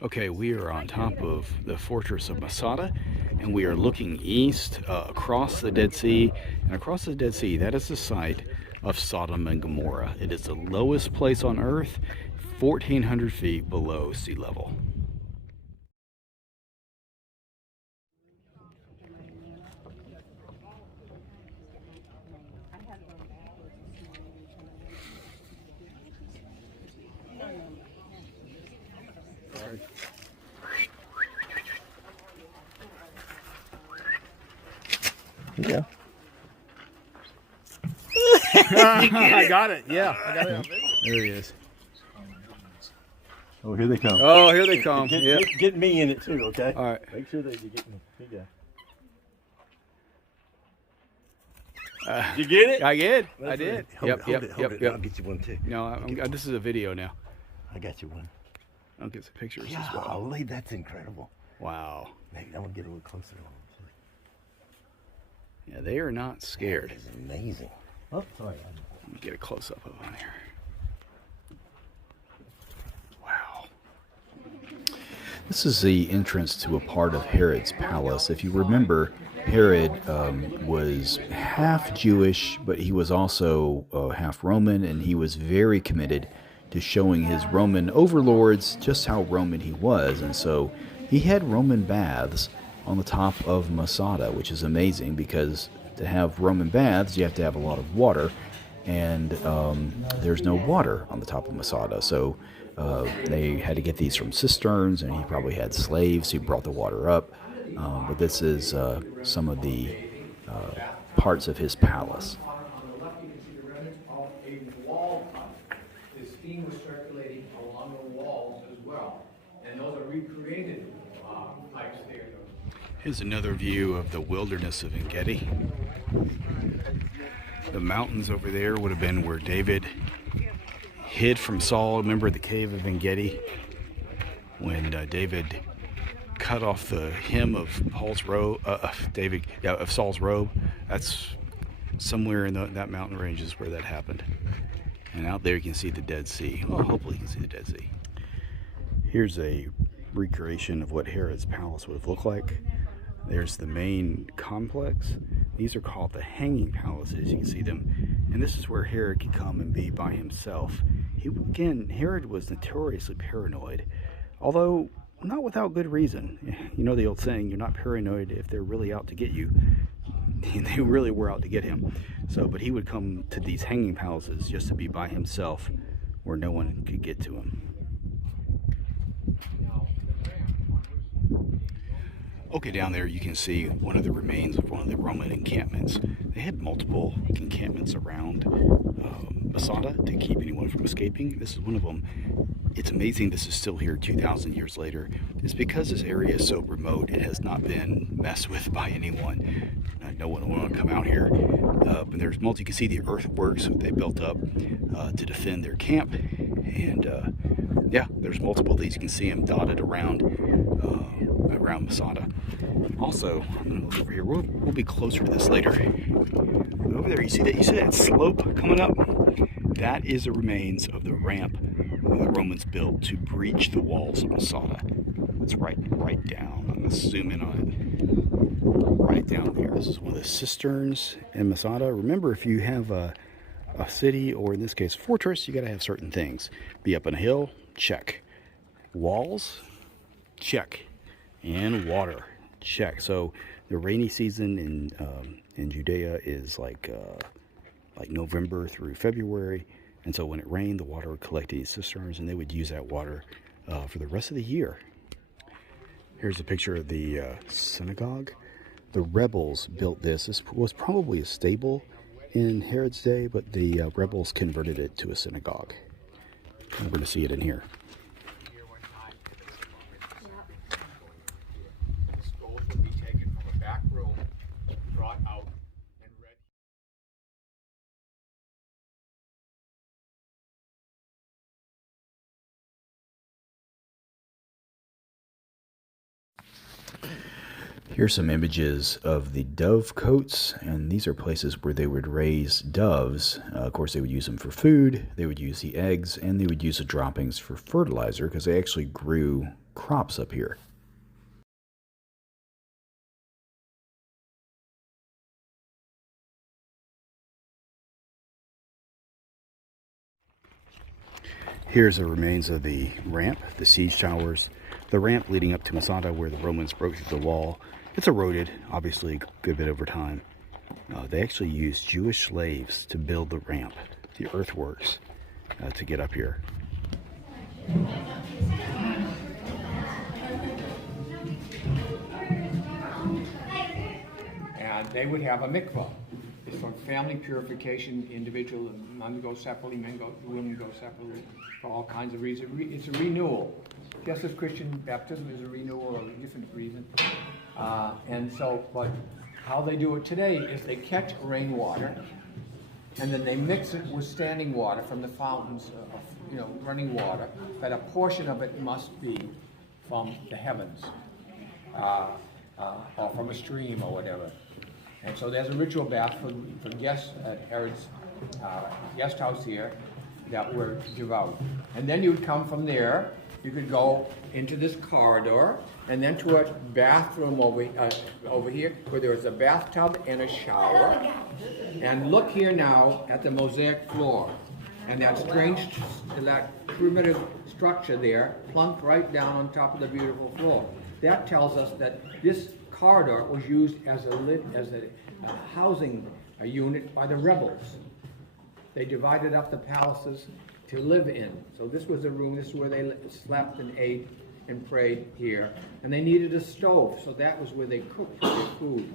Okay, we are on top of the fortress of Masada, and we are looking east across the Dead Sea. And across the Dead Sea, that is the site of Sodom and Gomorrah. It is the lowest place on earth, 1,400 feet below sea level. Yeah. I got it. Yeah, I got it on video. There he is. Oh, here they come. Oh, here they come. Get me in it too, okay? All right. Make sure that you get me. Here you go. Uh, You get it? I did. That's I did. right. Hold it, hold it. Yep. I'll get you one too. No, this is a video now. I got you one. I'll get some pictures as well. Golly, that's incredible. Wow. Maybe I want to get a little closer to them. Yeah, they are not scared. That is amazing. Oh, sorry. Let me get a close up of them here. Wow. This is the entrance to a part of Herod's palace. If you remember, Herod was half Jewish, but he was also half Roman, and he was very committed to showing his Roman overlords just how Roman he was. And so he had Roman baths on the top of Masada, which is amazing because to have Roman baths, you have to have a lot of water, and there's no water on the top of Masada. So they had to get these from cisterns, and he probably had slaves who brought the water up. But this is some of the parts of his palace. Steam was circulating along the walls as well, and those are recreated pipes there. Here's another view of the wilderness of En-Gedi. The mountains over there would have been where David hid from Saul. Remember the cave of En-Gedi? When David cut off the hem of Paul's robe, of Saul's robe. That's somewhere in that mountain range is where that happened. And out there you can see the Dead Sea. Well, hopefully you can see the Dead Sea. Here's a recreation of what Herod's palace would have looked like. There's the main complex. These are called the hanging palaces. You can see them. And this is where Herod could come and be by himself. Herod was notoriously paranoid, although not without good reason. You know the old saying, you're not paranoid if they're really out to get you. They really were out to get him. But he would come to these hanging palaces just to be by himself where no one could get to him. Okay, down there you can see one of the remains of one of the Roman encampments. They had multiple encampments around Masada to keep anyone from escaping. This is one of them. It's amazing this is still here 2,000 years later. It's because this area is so remote, it has not been messed with by anyone. No one will want to come out here. But there's you can see the earthworks that they built up to defend their camp. And yeah, there's multiple of these. You can see them dotted around Masada. Also, I'm going to look over here. We'll be closer to this later. Over there, you see that slope coming up? That is the remains of the ramp the Romans built to breach the walls of Masada. It's right down. I'm going to zoom in on it. Right down there. This is one of the cisterns in Masada. Remember, if you have a city, or in this case, a fortress, you got to have certain things. Be up on a hill, check. Walls, check. And water, check. So the rainy season in Judea is like November through February, and so when it rained, the water would collect in these cisterns, and they would use that water for the rest of the year. Here's a picture of the synagogue. The rebels built this. This was probably a stable in Herod's day, but the rebels converted it to a synagogue. And we're going to see it in here. Here's some images of the dove cotes, and these are places where they would raise doves. Of course, they would use them for food, they would use the eggs, and they would use the droppings for fertilizer, because they actually grew crops up here. Here's the remains of the ramp, the siege towers, the ramp leading up to Masada where the Romans broke through the wall. It's eroded, obviously, a good bit over time. They actually used Jewish slaves to build the ramp, the earthworks, to get up here. And they would have a mikvah. It's for family purification. Individual men go separately, women go separately for all kinds of reasons. It's a renewal. Just as Christian baptism is a renewal of a different reason. And so, but how they do it today is they catch rainwater and then they mix it with standing water from the fountains of running water, but a portion of it must be from the heavens or from a stream or whatever. And so there's a ritual bath for guests at Herod's guest house here that were devout. And then you would come from there, you could go into this corridor, and then to a bathroom over here, where there was a bathtub and a shower. And look here now at the mosaic floor. And that strange, that primitive structure there, plunked right down on top of the beautiful floor. That tells us that this corridor was used as a housing unit by the rebels. They divided up the palaces to live in. So this was a room, this is where they slept and ate and prayed here. And they needed a stove, so that was where they cooked their food.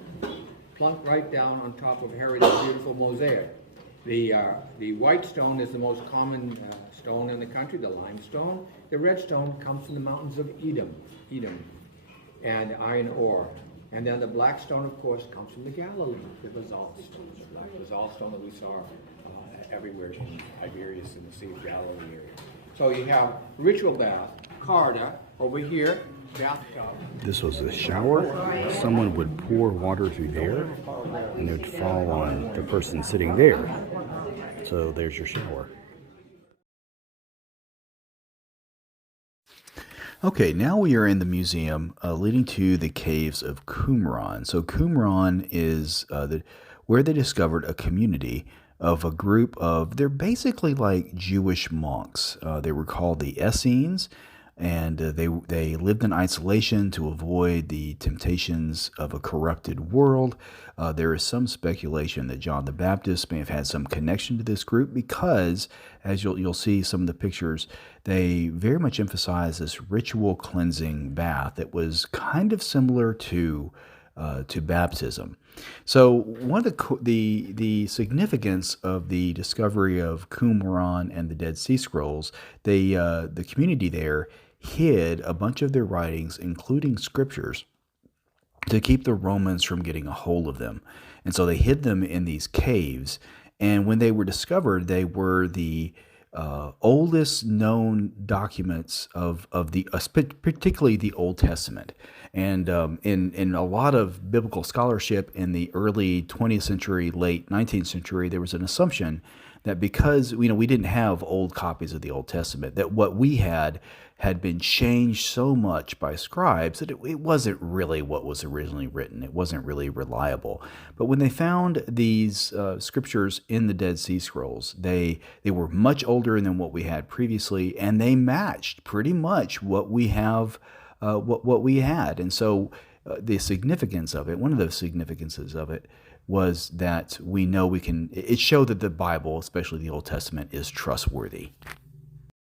Plunked right down on top of Herod's beautiful mosaic. The white stone is the most common stone in the country, the limestone. The red stone comes from the mountains of Edom, and iron ore. And then the black stone, of course, comes from the Galilee, the basalt stone, the black basalt stone that we saw everywhere in Tiberias in the Sea of Galilee area. So you have ritual bath, corridor, over here, bathtub. This was a shower. Someone would pour water through there, and it would fall on the person sitting there. So there's your shower. Okay, now we are in the museum leading to the caves of Qumran. So Qumran is where they discovered a community of a group of, they're basically like Jewish monks. They were called the Essenes, and they lived in isolation to avoid the temptations of a corrupted world. There is some speculation that John the Baptist may have had some connection to this group because, as you'll see some of the pictures, they very much emphasize this ritual cleansing bath that was kind of similar to baptism. So one of the significance of the discovery of Qumran and the Dead Sea Scrolls, the community there hid a bunch of their writings, including scriptures, to keep the Romans from getting a hold of them. And so they hid them in these caves. And when they were discovered, they were the oldest known documents of the particularly the Old Testament. And in a lot of biblical scholarship in the early 20th century, late 19th century, there was an assumption that because we didn't have old copies of the Old Testament, that what we had been changed so much by scribes that it wasn't really what was originally written. It wasn't really reliable. But when they found these scriptures in the Dead Sea Scrolls, they were much older than what we had previously, and they matched pretty much what we have, what we had. And so the significance of it, one of the significances of it, was that we know it showed that the Bible, especially the Old Testament, is trustworthy.